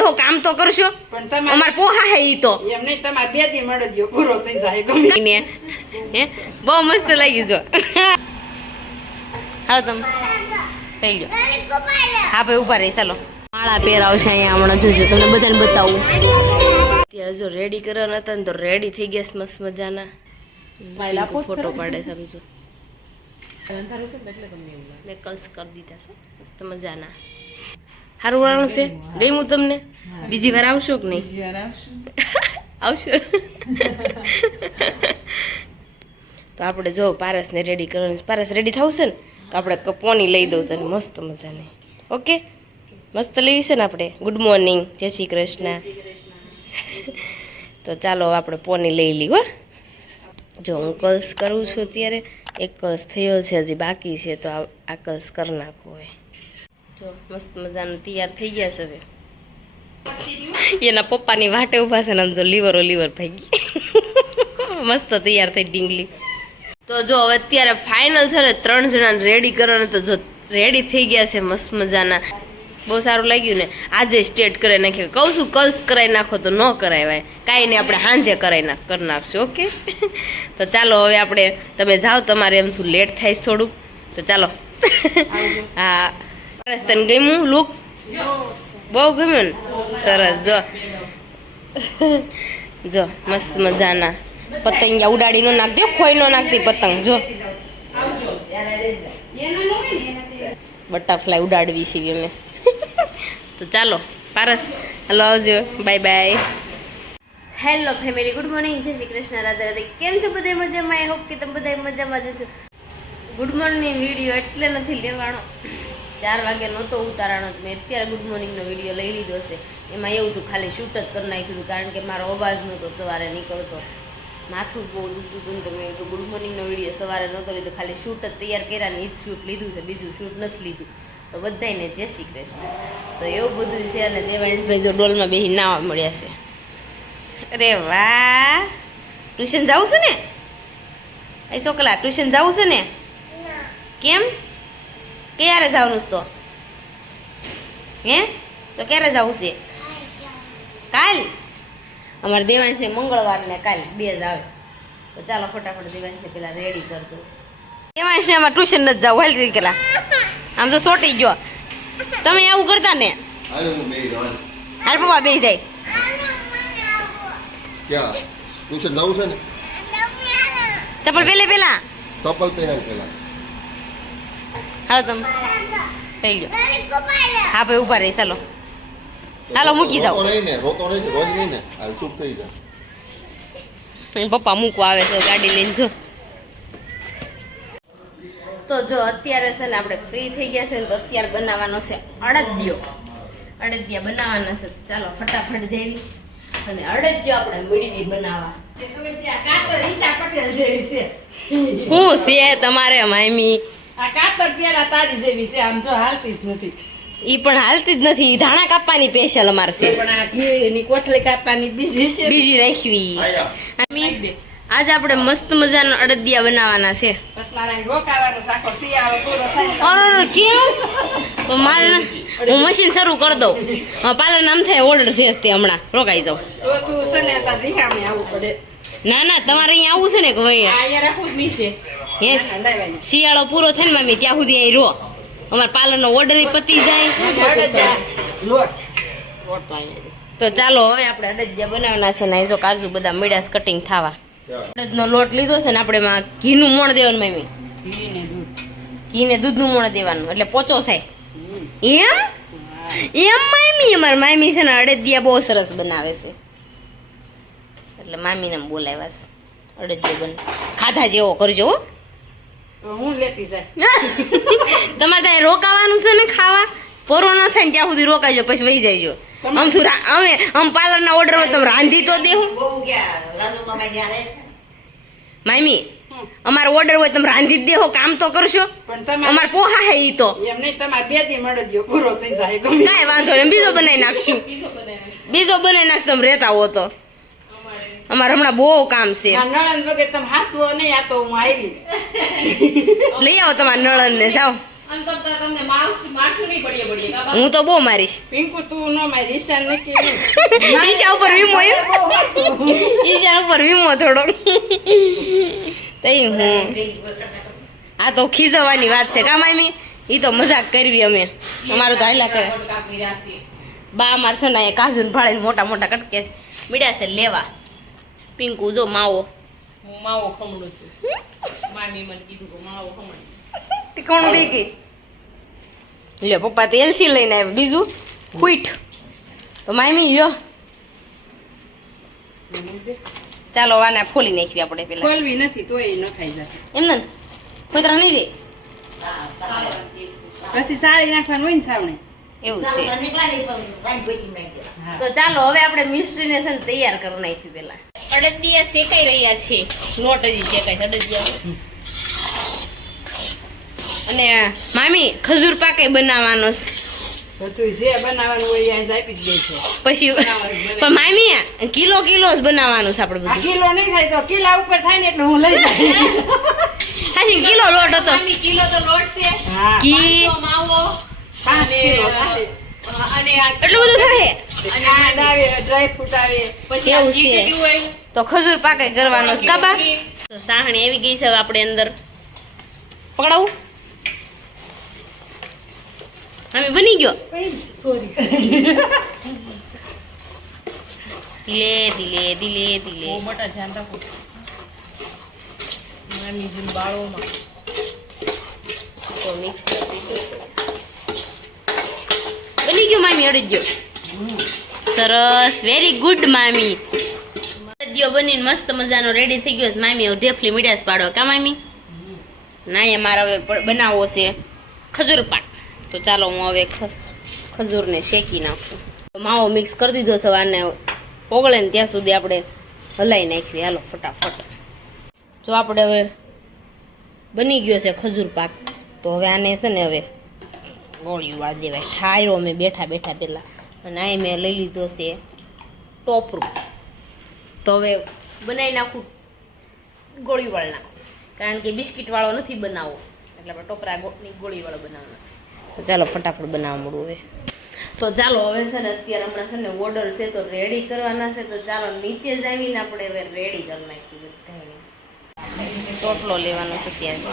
દેહો કામ તો કરશો પણ અમાર પોહા હે ઈ તો એમ નહીં તમારે 2 દી મળજો પૂરો થઈ જાય ગમે ને હે બહુ મસ્ત લાગી જો હાલો તમે થઈ ગયો હા ભાઈ ઉભા રહી ચાલો માળા પહેરાવશે અહીંયા હમણાં જોજો તમને બધાને બતાવું ત્યાં જો રેડી કરવાના હતા ને તો રેડી થઈ ગયા મસ્ત મજાના ફોટો પાડે સમજો મેં કલ્સ કરી દીધા છો મસ્ત મજાના સારું વાળું છે ગઈ તમને બીજી વાર આવશો કે નહીં આવશો તો આપણે જો પારસને રેડી કરવાની પારસ રેડી થશે ને તો આપણે પોની લઈ દઉં તને મસ્ત મજાની ઓકે મસ્ત લેવી છે ને આપણે ગુડ મોર્નિંગ જય શ્રી કૃષ્ણ તો ચાલો આપણે પોની લઈ લઈ હો જો હું કલ્સ કરું છું અત્યારે એક કલ્સ થયો છે હજી બાકી છે તો આ કલ્સ કરી નાખવો હોય જો મસ્ત મજાનું તૈયાર થઈ ગયા છે હવે એના પપ્પાની વાટે ઊભા છે ને આમ જો લીવરો લીવર ભાગી મસ્ત તૈયાર થઈ ડીંગલી તો જો હવે અત્યારે ફાઇનલ છે ને 3 જણાને રેડી કરવાના તો જો રેડી થઈ ગયા છે મસ્ત મજાના બહુ સારું લાગ્યું ને આજે સ્ટેટ કરાવી નાખ્યું કહું છું કલ્સ કરાવી નાખો તો ન કરાવાય કાંઈ નહીં આપણે સાંજે કરી નાખશું ઓકે તો ચાલો હવે આપણે તમે જાઓ તમારે એમ થોડું લેટ થાય થોડુંક તો ચાલો હા સરસ તને ગમ્યું લુક બહુ ગમ્યું ને સરસ જો મસ્ત મજાના પતંગિયા ઉડાડી નો નાખ દે ખોઈ નો નાખતી પતંગ જો બટરફ્લાય ઉડાડવી છે અમે તો ચાલો પારસ હલો આવજો bye bye hello family good morning જય શ્રી કૃષ્ણ રાધે રાધે કેમ છો બધા મજામાં આઈ હોપ કે તમે બધા મજામાં જશો ગુડ મોર્નિંગ વિડીયો એટલે નથી લેવાનો 4 વાગે નહોતો ઉતારવાનો મેં અત્યારે ગુડ મોર્નિંગનો વિડીયો લઈ લીધો છે એમાં એવું હતું ખાલી શૂટ જ કરી નાખ્યું હતું કારણ કે મારો અવાજ નહોતો સવારે નીકળતો માથું બહુ દુખતું હતું તો મેં ગુડ મોર્નિંગનો વિડીયો સવારે નહોતો લીધો ખાલી શૂટ જ તૈયાર કર્યા ને એ જ શૂટ લીધું છે બીજું શૂટ નથી લીધું તો બધાને જય શ્રી કૃષ્ણ તો એવું બધું છે અને દેવાંશભાઈ જો ડોલમાં બેસી નાવા મળ્યા છે અરે વાહ ટ્યુશન જાવું છે ને એ છોકલા ટ્યુશન જાવું છે ને કેમ ક્યારે જવાનું તો હે તો ક્યારે જવું છે કાલ અમારે દેવાંશને મંગળવારને કાલ 2 જ આવે તો ચાલો ફટાફટ દેવાંશને પેલા રેડી કરી દો દેવાંશને આમાં ટ્યુશન નથી જવું હાલ દીકરા આમ તો સોટી ગયો તમે એવું કરતા ને હાલ પપ્પા બે જાય ક્યાં ટ્યુશન જવું છે ને ચપ્પલ પેલા ચપ્પલ પહેરા હાલો તમે થઈ ગયો હા ભાઈ ઉભા રહી ચાલો હાલો મૂકી જાઓ રોતો નહીં રોજ નહીં ને હાલ ચૂપ થઈ જા પપ્પા મૂકવા આવે છે ગાડી લઈને જો તો જો અત્યારે છે ને આપણે ફ્રી થઈ ગયા છે ને તો અત્યારે બનાવવાનો છે અડદિયા બનાવવાના છે ચાલો ફટાફટ જઈએ અને અડદિયો આપણે મીડી બનાવવા શું છે તમારે મામી આ કાતર પેલા તારી જેવી છે આમ જો હાલતી જ નથી ઈ પણ હાલતી જ નથી ધાણા કાપવાની સ્પેશિયલ અમારે છે પણ આ ઘીની કોથળી કાપવાની બીજી છે બીજી રાખવી આજે આપણે મસ્ત મજાનો અડદિયા બનાવવાના છે બસ મારા રોકાવાનું સાકો શિયાળો પૂરો થાય અરે કેમ તો મારે હું મશીન શરૂ કરી દઉં પાર્લર નામ થાય ઓર્ડર છે તે હમણાં રોકાઈ જાઉં તો તું છે ને તાર રીહામે આવવું પડે ના તમારે અહીંયા આવું છે ને કે ભાઈ આ અહીંયા રાખવું જ નહીં છે યસ શિયાળો પૂરો થાય ને મામી ત્યાં સુધી અહીં રો અમારા પાર્લરનો ઓર્ડર પતી જાય લોટ તો ચાલો હવે આપણે અડદિયા બનાવવાના છે ને જો કાજુ બધા મીડાસ કટિંગ થવા અડદનો લોટ લીધો છે ને આપણે એમાં ઘીનું મોણ દેવાનું મમ્મી ઘીને દૂધનું મોણ દેવાનું એટલે પોચો થાય એમ મમ્મી અમારી મામી છે ને અડદિયા બહુ સરસ બનાવે છે એટલે મામીને બોલાવ્યા છે અડદિયા બને ખાધા જેવો કરજો હો તો હું લેતી જાય તમારે ત્યાં રોકાવાનું છે ને ખાવા પોરો ન થાય ને ત્યાં સુધી રોકાઈજો પછી વહી જાયજો આમ પાર્લરના ઓર્ડરમાં તમે રાંધી તો દેવું મામી અમારો ઓર્ડર હોય તમે રાંધી જ દેહો કામ તો કરશો પણ તમે અમાર પોહા હે ઈ તો એમ નહીં તમારે 2 દી મળજો પૂરો થઈ જાય ગમે કાંઈ વાંધો નહીં બીજો બનાવી નાખશું તમે રહેતા હો તો અમારે હમણાં બહુ કામ છે નળન વગર તમે હાસવો નહીં આ તો હું આવી લઈ આવો તમારા નળન ને જાઓ હું તો બહુ મારીશ પિંકુ તું ન મારી ઈશાન નક્કી ઈશા ઉપર વીમો ઈશા ઉપર વીમો થોડો તઈ હું આ તો ખીજવાની વાત છે કા મામી ઈ તો મજાક કરવી અમે અમારું તો હાલ્યા કરે બા અમાર છે ને કાજુ ને ભાળીને મોટા મોટા કટકે મીડા છે લેવા પિંકુ જો માવો તે કોણ ભેગી લ્યો પપ્પા તો એલસી લઈને આવ્યા બીજું ક્વિટ તો મામી લ્યો ચાલો આને ખોલી નાખવી આપણે પેલા ખોલવી નથી તોય ન ખાઈ જશે એમ ને કોતરા નહીં રે પછી સાળી નાખવાનું હોય ને સાવણે એવું છે તો ચાલો હવે આપણે મિસ્ટ્રીને છે ને તૈયાર કરી નાખ્યું પેલા અડદિયા શેકાઈ રહ્યા છે લોટ હજી શેકાય અડદિયા અને મામી ખજૂર પાકે બનાવવાનો છે બધું જે બનાવવાનું હોય એ આપી જ દે છે પછી પણ મામી કિલો જ બનાવવાનું છે આપણે આ બધું કિલો નહીં થાય તો કિલા ઉપર થાય ને એટલે હું લઈ જાય હાજી કિલો લોટ હતો કિલો તો લોટ છે હા કી 5 કિલો થાય. એટલું બધું થાય અને ખાંડ આવે ડ્રાય ફ્રૂટ આવે પછી એવું આ ઘી છે. કેટલું આવ્યું? તો ખજૂર પાકે કરવાનો છે કાબા તો સાહણી આવી ગઈ છે હવે આપણે અંદર પકડાવું અમે બની ગયો સોરી ધીલે ધીલે બહુ મોટા ધ્યાન રાખો મામીજીને બાળોમાં તો મિક્સ બની ગયું મામી અડી ગયો સરસ વેરી ગુડ મામી અડદિયો બનીને મસ્ત મજાનો રેડી થઈ ગયો છે મામી હવે ઢેફલી મીઠાશ પાડો કા મામી ના એ મારે હવે બનાવવો છે ખજૂર પાક તો ચાલો હું હવે ખજૂરને શેકી નાખું માવો મિક્સ કરી દીધો છે આને ઓગળે ને ત્યાં સુધી આપણે હલાવી નાખીએ હાલો ફટાફટ જો આપણે હવે બની ગયો છે ખજૂર પાક તો હવે આને છે ને હવે ગોળિયું વાળી દેવાય ઠાર્યો મેં બેઠા પહેલાં અને આ મેં લઈ લીધો છે ટોપરું તો હવે બનાવી નાખું ગોળીયું વાળ નાખું કારણ કે બિસ્કિટવાળો નથી બનાવવો એટલે આપણે ટોપરાની ગોળીવાળો બનાવવાનો છે તો ચાલો ફટાફટ બનાવવા મળું હવે તો ચાલો હવે છે ને અત્યારે હમણાં છે ને ઓર્ડર છે તો રેડી કરવાના છે તો ચાલો નીચે જ આવીને આપણે હવે રેડી કરી નાખ્યું બધાને ચોટલો લેવાનો છે ત્યારે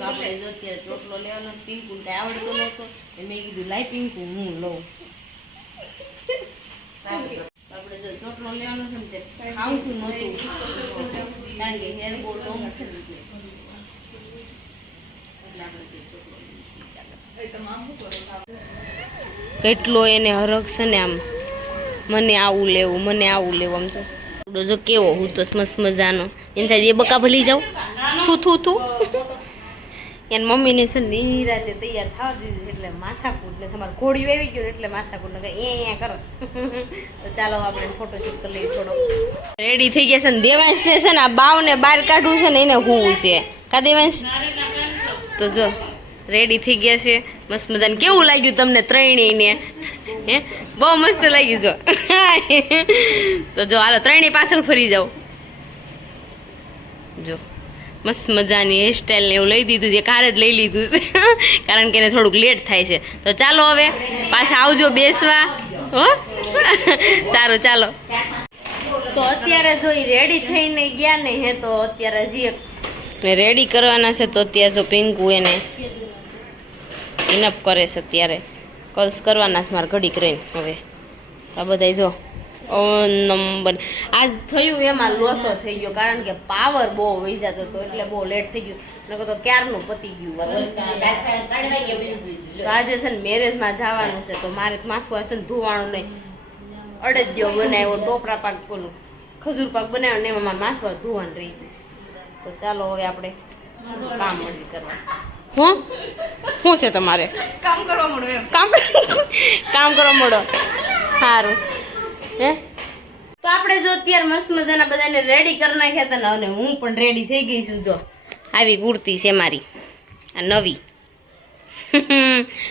આપણે જો અત્યારે ચોટલો લેવાનો પિંકુ કઈ આવડતો નહોતો મેં કીધું લાઈ પિંકુ હું લઉં આપણે જો ચોટલો લેવાનો છે ને તે ખાવતું નહોતું કારણ કે હેર બહુ લોંગ છે ને એટલે આપણે કેટલો એને હરખ છે ને આમ મને આવું લેવું આમ છે જો કેવો હું તો મસ્ત મજાનો એમ થાય બે બકા ભલી જાઉં થું એને મમ્મીને છે ને રાતે તૈયાર થવા દીધી એટલે માથાકૂટ ને તમારે ઘોડિયું આવી ગયું એટલે માથાકૂટ ને અહીંયા કરો તો ચાલો આપણે ફોટોશૂટ કરી લઈએ થોડો રેડી થઈ ગયા છે ને દેવાંશને છે ને આ બાવને બહાર કાઢવું છે ને એને હોવું છે કા દેવાંશ તો જો રેડી થઈ ગયા છે મસ્ત મજાને કેવું લાગ્યું તમને ત્રણેયને હે બહુ મસ્ત લાગ્યું જો તો જો હાલો ત્રણેય પાછળ ફરી જાઓ જો મસ્ત મજાની હેરસ્ટાઈલ ને એવું લઈ દીધું છે કાર જ લઈ લીધું છે કારણ કે એને થોડુંક લેટ થાય છે તો ચાલો હવે પાછા આવજો બેસવા હો સારું ચાલો તો અત્યારે જો રેડી થઈને ગયા ને હે તો અત્યારે હજી રેડી કરવાના છે તો અત્યારે જો પિંકુ એને ઇનઅપ કરે છે અત્યારે કલ્સ કરવાના છે મારે ઘડીક રહીને હવે આ બધા જો નંબર આજ થયું એમાં લોસો થઈ ગયો કારણ કે પાવર બહુ વહી જતો હતો એટલે બહુ લેટ થઈ ગયું નકર તો ક્યારનું પતી ગયું તો આજે છે ને મેરેજમાં જવાનું છે તો મારે માથું હશે ને ધોવાનું નહીં અડદિયો બનાવ્યો ટોપરા પાક બોલું ખજૂર પાક બનાવ્યો ને એમાં મારે માથું ધોવાનું રહી ગયું તો ચાલો હવે આપણે કામ મંડી કરવા શું છે તમારે કામ કરવા મળો સારું હે તો આપણે જો અત્યારે મસ્ત મજાના બધાને રેડી કરી નાખ્યા હતા ને અને હું પણ રેડી થઈ ગઈ છું જો આવી કુર્તી છે મારી આ નવી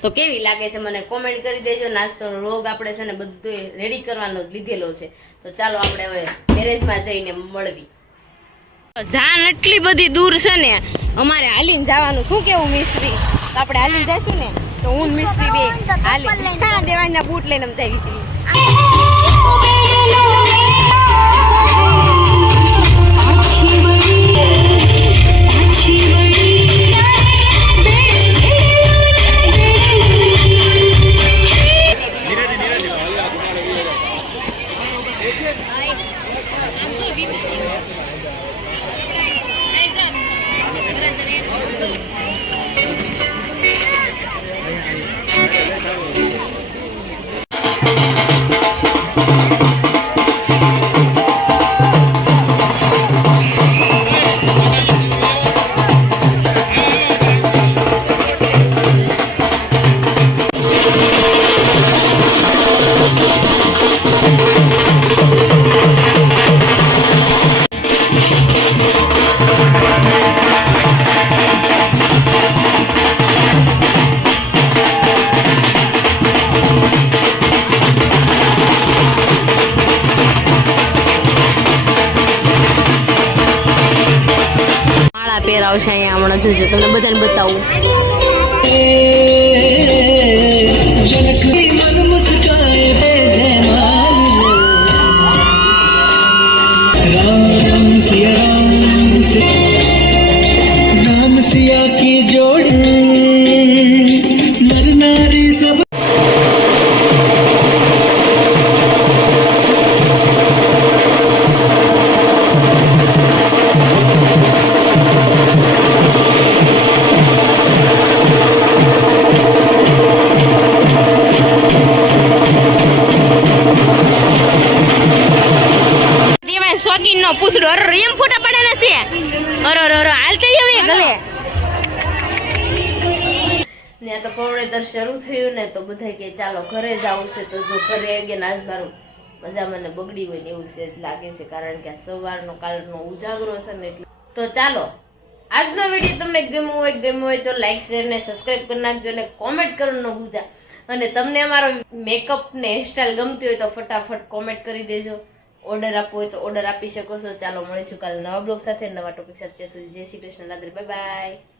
તો કેવી લાગે છે મને કોમેન્ટ કરી દેજો નાસ્તો રોગ આપણે છે ને બધું રેડી કરવાનો લીધેલો છે તો ચાલો આપણે હવે મેરેજમાં જઈને મળવી જાન એટલી બધી દૂર છે ને અમારે હાલીને જવાનું શું કેવું મિશ્રી તો આપણે હાલીને જઈશું ને તો હું ને મિશ્રી બે હાલી દેવાના બૂટ લઈને અમે જઈએ છીએ માળા પહેરાવશે અહીંયા હમણાં જોજો તમને બધાને બતાવું राम सिया की जोड़ी नरनारी सब શોખીન નો પૂછડો અર એમ ફોટા પાડેલા છે અર હાલતા હવે ગલે ને તો પૌણેદર શરૂ થયું ને તો બધા કે ચાલો ઘરે જવું છે તો જો ઘરે ગયા આજ મારું મજા મને બગડી હોય ને એવું છે લાગે છે કારણ કે આ સવારનો કાલનો ઉજાગરો છે ને એટલે તો ચાલો આજનો વિડીયો તમને ગમ્યો હોય તો લાઈક શેર ને સબસ્ક્રાઇબ કરી નાખજો અને કોમેન્ટ કરવાનું ન ભૂલતા અને તમને અમારો મેકઅપ ને હેરસ્ટાઈલ ગમતી હોય તો ફટાફટ કોમેન્ટ કરી દેજો ઓર્ડર આપવો હોય તો ઓર્ડર આપી શકો છો ચાલો મળીશું કાલે નવા બ્લોગ સાથે નવા ટોપિક સાથે ત્યાં સુધી જય શ્રી કૃષ્ણ રાધે બાય બાય